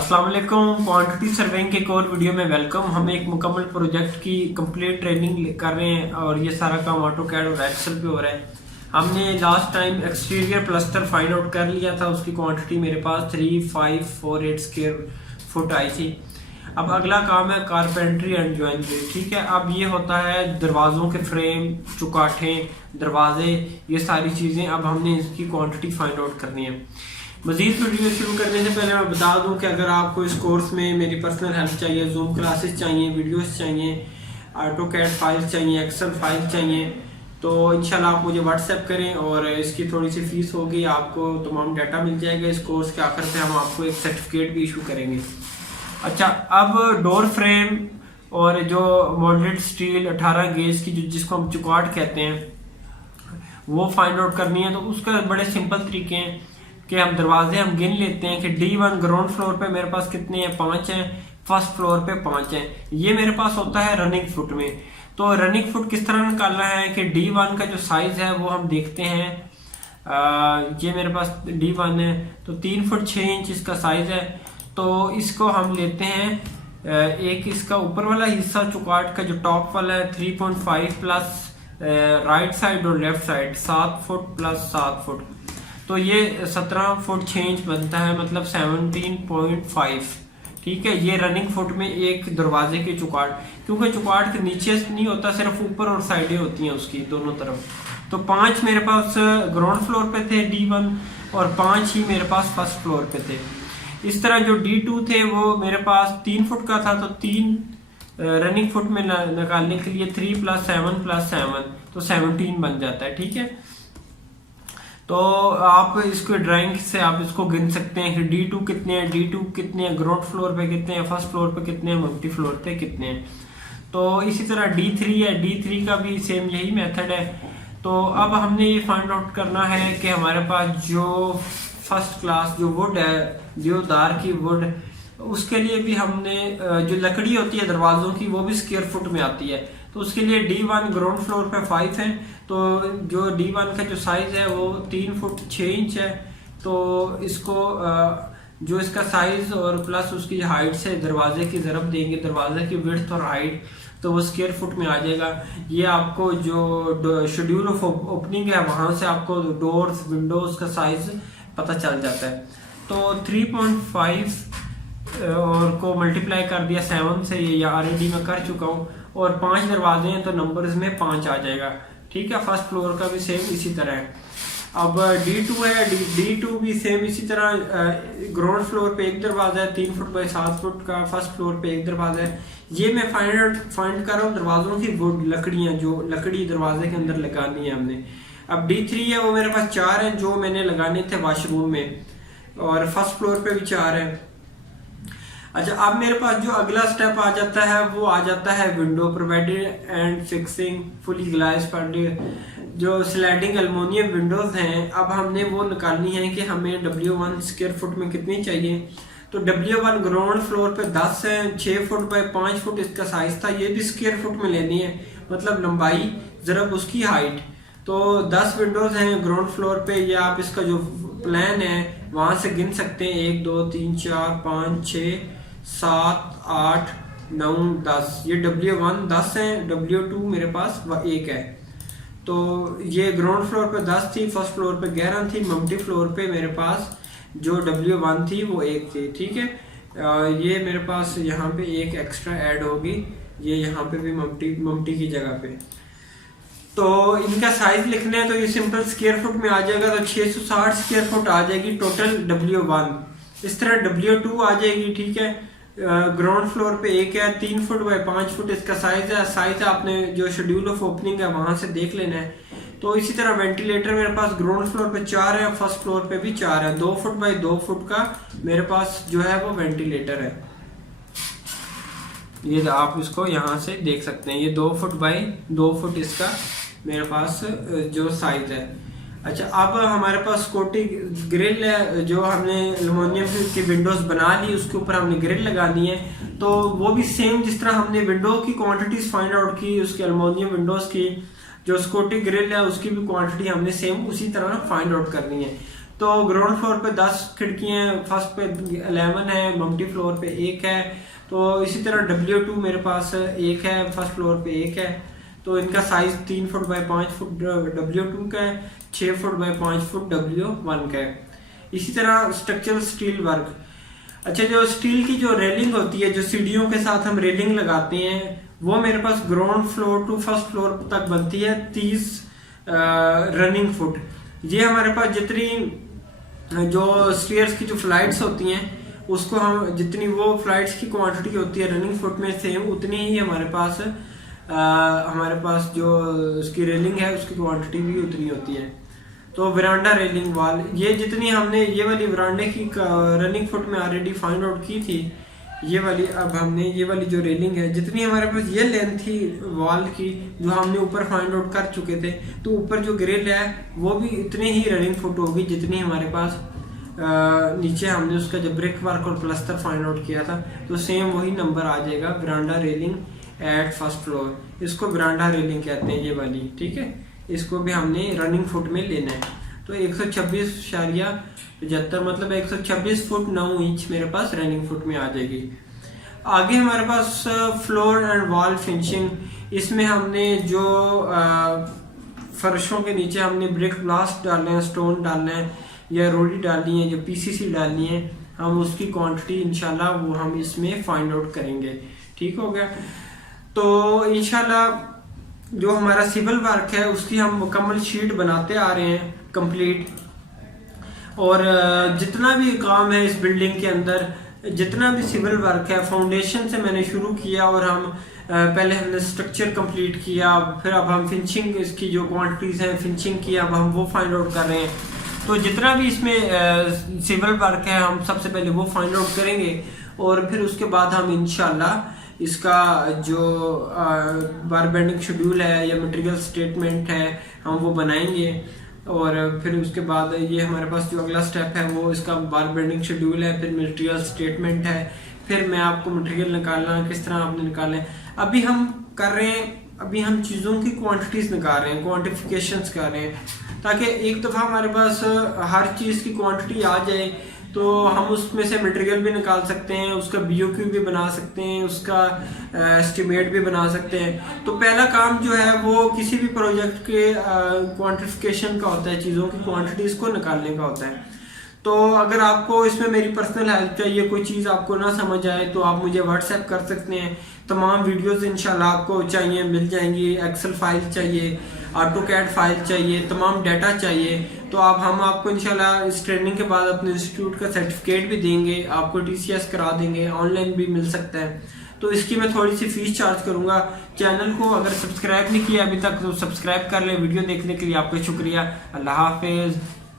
अस्सलाम वालेकुम। Quantity surveying के एक और वीडियो में वेलकम। हम एक मुकम्मल प्रोजेक्ट की कंप्लीट ट्रेनिंग कर रहे हैं और ये सारा काम ऑटोकैड और एक्सेल पे हो रहा है। हमने last time exterior plaster find out कर लिया था, उसकी क्वांटिटी मेरे पास 3548 स्क्वायर फुट आई थी। अब अगला काम है कारपेंट्री एंड ज्वाइंट्री। ठीक है, अब ये होता है दरवाज़ों के फ्रेम, चुकाठें, दरवाजे, ये सारी चीज़ें। अब हमने इसकी क्वांटिटी फाइंड आउट करनी है। मजीद वीडियो शुरू करने से पहले मैं बता दूं कि अगर आपको इस कोर्स में मेरी पर्सनल हेल्प चाहिए, जूम क्लासेस चाहिए, वीडियोस चाहिए, ऑटोकैड फाइल्स चाहिए, एक्सेल फाइल चाहिए, तो इंशाल्लाह आप मुझे व्हाट्सएप करें और इसकी थोड़ी सी फीस होगी, आपको तमाम डाटा मिल जाएगा। इस कोर्स के आखिर पे हम आपको एक सर्टिफिकेट भी इशू करेंगे। अच्छा, अब डोर फ्रेम और जो मोल्डेड स्टील 18 गेज की जिसको हम चुकाट कहते हैं वो फाइंड आउट करनी है। तो उसका बड़े सिंपल तरीके हैं कि हम दरवाजे हम गिन लेते हैं कि D1 ग्राउंड फ्लोर पे मेरे पास कितने हैं, 5 हैं, फर्स्ट फ्लोर पे 5 हैं। ये मेरे पास होता है रनिंग फुट में। तो रनिंग फुट किस तरह निकालना है कि D1 का जो साइज है वो हम देखते हैं। ये मेरे पास D1 है तो 3 फुट 6 इंच इसका साइज है। तो इसको हम लेते हैं, एक इसका ऊपर वाला हिस्सा चुकाट का जो टॉप वाला है 3.5 प्लस राइट साइड और left side 7 foot plus 7 foot, तो ये 17 फुट 6 इंच बनता है, मतलब 17.5। ठीक है, ये रनिंग फुट में एक दरवाजे के चुकाट, क्योंकि चुकाट के नीचे नहीं होता, सिर्फ ऊपर और साइडें होती हैं उसकी दोनों तरफ। तो 5 मेरे पास ग्राउंड फ्लोर पे थे D1 और 5 ही मेरे पास फर्स्ट फ्लोर पे थे। इस तरह जो D2 थे वो मेरे पास 3 फुट का था, तो 3 रनिंग फुट में निकालने के लिए 3 प्लस 7 तो 17 बन जाता है। ठीक है, तो आप इसको ड्राइंग से आप इसको गिन सकते हैं कि D2 कितने हैं, D2 कितने हैं, ग्राउंड फ्लोर पे कितने हैं, फर्स्ट फ्लोर पे कितने हैं, मल्टी फ्लोर पे कितने हैं। तो इसी तरह D3 है, D3 का भी सेम यही मेथड है। तो अब हमने ये फाइंड आउट करना है कि हमारे पास जो फर्स्ट क्लास जो वुड है, देवदार की वुड, उसके लिए भी हमने जो लकड़ी होती है दरवाजों की वो भी स्क्वायर फुट में आती है। तो उसके लिए D1 ग्राउंड फ्लोर पे 5 है, तो जो D1 का जो साइज है वो 3 फुट 6 इंच है। तो इसको जो इसका साइज और प्लस उसकी हाइट से दरवाजे की ज़रब देंगे, दरवाजे की विड्थ और हाइट, तो वो स्क्वायर फुट में आ जाएगा। ये आपको जो शेड्यूल ऑफ ओपनिंग है वहां से आपको डोर्स विंडोज का साइज पता चल जाता है। तो 3.5 और को मल्टीप्लाई कर दिया 7 से, ये ऑलरेडी मैं कर चुका हूँ, और 5 दरवाजे हैं तो नंबर्स में 5 आ जाएगा। ठीक है, फर्स्ट फ्लोर का भी सेम इसी तरह है। अब D2 है, D2 भी सेम इसी तरह, ग्राउंड फ्लोर पे एक दरवाजा है 3 फुट बाई 7 फुट का, फर्स्ट फ्लोर पे एक दरवाजा है। ये मैं फाइंड कर रहा हूँ दरवाजों की वुड, लकड़ियाँ जो लकड़ी दरवाजे के अंदर लगानी है हमने। अब D3 है, वो मेरे पास 4 हैं जो मैंने लगाने थे वॉशरूम में, और फर्स्ट फ्लोर पे भी 4 है। अच्छा, अब मेरे पास जो अगला स्टेप आ जाता है वो आ जाता है window provided and fixing fully glass पर जो स्लाइडिंग एल्युमिनियम विंडोज हैं। अब हमने वो निकालनी है कि हमें W1 स्क्वायर फुट में कितनी चाहिए। तो W1 ग्राउंड फ्लोर पे 10 है, 6 फुट बाई 5 फुट इसका साइज था। ये भी स्क्वायर फुट में लेनी है, मतलब लंबाई ज़रब उसकी हाइट। तो 10 विंडोज हैं ग्राउंड फ्लोर पे। ये आप इसका जो प्लान है वहां से गिन सकते हैं, 1 2 3 4 5 6 7 8 9 10। ये W1 10 है, W2 मेरे पास 1 है। तो ये ग्राउंड फ्लोर पे 10 थी, फर्स्ट फ्लोर पे 11 थी, मल्टी फ्लोर पे मेरे पास जो W1 थी वो 1 थी। ठीक है, ये मेरे पास यहाँ पे एक एक्स्ट्रा ऐड होगी, ये यहाँ पे भी मम्टी की जगह पे। तो इनका साइज लिखना है तो ये सिंपल स्क्वायर फुट में आ जाएगा, तो 660 स्क्वायर फुट आ जाएगी टोटल W1। इस तरह W2 आ जाएगी। ठीक है, ग्राउंड फ्लोर पे 1 है, 3 फुट बाई 5 फुट इसका साइज है। साइज आपने जो शेड्यूल ऑफ ओपनिंग है वहां से देख लेना है। तो इसी तरह वेंटिलेटर मेरे पास ग्राउंड फ्लोर पे 4 है, फर्स्ट फ्लोर पे भी 4 है। 2 फुट बाई 2 फुट का मेरे पास जो है वो वेंटिलेटर है। ये आप इसको यहाँ से देख सकते हैं, ये 2 फुट बाई 2 फुट इसका मेरे पास जो साइज है। अच्छा, अब हमारे पास स्कोटी ग्रिल है, जो हमने एल्युमिनियम की विंडोज बना ली, उसके ऊपर हमने ग्रिल लगानी है। तो वो भी सेम जिस तरह हमने विंडो की क्वांटिटीज फाइंड आउट की, उसके एल्युमिनियम विंडोज की जो स्कोटी ग्रिल है उसकी भी क्वांटिटी हमने सेम उसी तरह फाइंड आउट करनी है। तो ग्राउंड फ्लोर पे 10 खिड़कियाँ हैं, फर्स्ट पे 11 है, मल्टी फ्लोर पे 1 है। तो इसी तरह W2 मेरे पास 1 है, फर्स्ट फ्लोर पे 1 है। तो इनका size 3 foot by 5 foot W2 का है, 6 फुट बाय 5 फुट W1 का है। इसी तरह स्ट्रक्चरल स्टील वर्क। अच्छा, जो स्टील की जो रेलिंग होती है, जो सीढ़ियों के साथ हम रेलिंग लगाते हैं, वो मेरे पास ground floor to first floor तक बनती है 30 रनिंग फुट। ये हमारे पास जितनी जो स्टेयर्स की जो फ्लाइट्स होती हैं, उसको हम जितनी वो फ्लाइट्स की क्वांटिटी होती है रनिंग फुट में सेम उतनी ही हमारे पास जो उसकी रेलिंग है उसकी क्वांटिटी भी उतनी होती है। तो वरांडा रेलिंग वाल, ये जितनी हमने ये वाली वरांडे की रनिंग फुट में ऑलरेडी फाइंड आउट की थी, ये वाली अब हमने ये वाली जो रेलिंग है जितनी हमारे पास ये लेंथ थी वॉल की जो हमने ऊपर फाइंड आउट कर चुके थे, तो ऊपर जो ग्रिल है वो भी इतनी ही रनिंग फुट होगी जितनी हमारे पास नीचे हमने उसका जब ब्रिक वर्क और प्लस्तर फाइंड आउट किया था, तो सेम वही नंबर आ जाएगा। वरांडा रेलिंग एट फर्स्ट फ्लोर, इसको वरांडा रेलिंग कहते हैं ये वाली, ठीक है। इसको भी हमने रनिंग फुट में लेना है। तो 126.75 मतलब 126 फुट 9 इंच मेरे पास रनिंग फुट में आ जाएगी। आगे हमारे पास फ्लोर एंड वॉल फिनिशिंग, इसमें हमने जो फर्शों के नीचे हमने ब्रिक ब्लास्ट डालने हैं, स्टोन डालना है या रोडी डालनी है, जो PCC डालनी है, हम उसकी क्वांटिटी इंशाल्लाह वो हम इसमें फाइंड आउट करेंगे। ठीक हो गया। तो इंशाल्लाह जो हमारा सिविल वर्क है उसकी हम मुकम्मल शीट बनाते आ रहे हैं कंप्लीट, और जितना भी काम है इस बिल्डिंग के अंदर, जितना भी सिविल वर्क है फाउंडेशन से मैंने शुरू किया, और हम पहले हमने स्ट्रक्चर कंप्लीट किया, फिर अब हम फिनिशिंग इसकी जो क्वांटिटीज हैं फिनिशिंग की अब हम वो फाइंड आउट कर रहे हैं। तो जितना भी इसमें सिविल वर्क है हम सबसे पहले वो फाइंड आउट करेंगे, और फिर उसके बाद हम इंशाल्लाह इसका जो बार बेंडिंग शेड्यूल है या मटेरियल स्टेटमेंट है हम वो बनाएंगे, और फिर उसके बाद ये हमारे पास जो अगला स्टेप है वो इसका बार बेंडिंग शेड्यूल है, फिर मटेरियल स्टेटमेंट है, फिर मैं आपको मटेरियल निकालना किस तरह आपने निकालना है। अभी हम कर रहे हैं, अभी हम चीज़ों की क्वांटिटीज निकाल रहे हैं, क्वांटिफिकेशंस कर रहे हैं, ताकि एक दफ़ा हमारे पास हर चीज़ की क्वांटिटी आ जाए तो हम उसमें से मटेरियल भी निकाल सकते हैं, उसका BOQ भी बना सकते हैं, उसका एस्टिमेट भी बना सकते हैं। तो पहला काम जो है वो किसी भी प्रोजेक्ट के क्वांटिफिकेशन का होता है, चीज़ों की क्वांटिटीज़ को निकालने का होता है। तो अगर आपको इसमें मेरी पर्सनल हेल्प चाहिए, कोई चीज़ आपको ना समझ आए, तो आप मुझे व्हाट्सएप कर सकते हैं। तमाम वीडियोस इंशाल्लाह आपको चाहिए मिल जाएंगी, एक्सेल फाइल चाहिए, ऑटोकैड फाइल चाहिए, तमाम डाटा चाहिए, तो हम आपको इंशाल्लाह इस ट्रेनिंग के बाद अपने इंस्टीट्यूट का सर्टिफिकेट भी देंगे, आपको TCS करा देंगे, ऑनलाइन भी मिल सकता है। तो इसकी मैं थोड़ी सी फीस चार्ज करूंगा। चैनल को अगर सब्सक्राइब नहीं किया अभी तक तो सब्सक्राइब कर ले। वीडियो देखने के लिए आपका शुक्रिया। अल्लाह हाफिज।